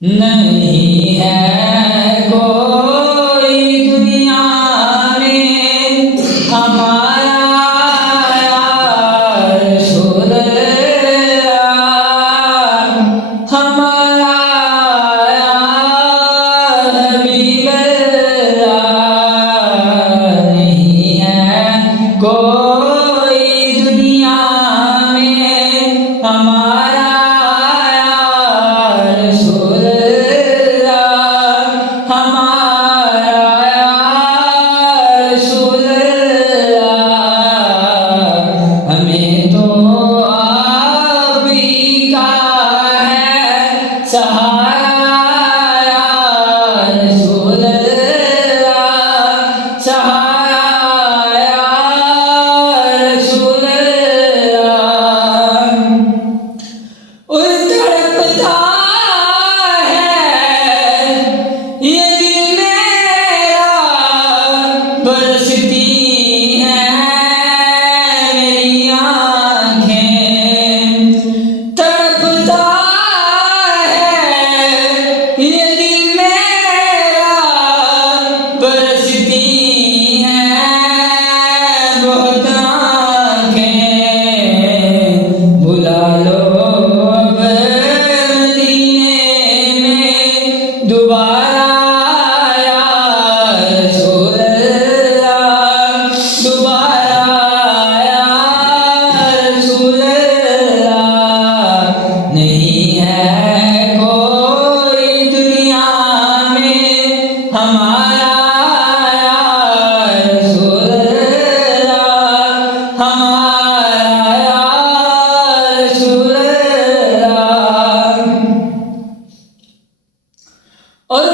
नहीं है कोई दुनिया में हमारा रसूलल्लाह, हमारा हबीबल्लाह। नहीं है कोई दुनिया में हमारा हमें तो आप ही का है सहारा या रसूल अल्लाह, सहारा या रसूल अल्लाह। और तड़पता है ये दिल मेरा, बरसती दोबारा या रसूल अल्लाह, दोबारा या रसूल अल्लाह। नहीं है कोई दुनिया में हमारा या रसूल अल्लाह, हमारा या रसूल अल्लाह। और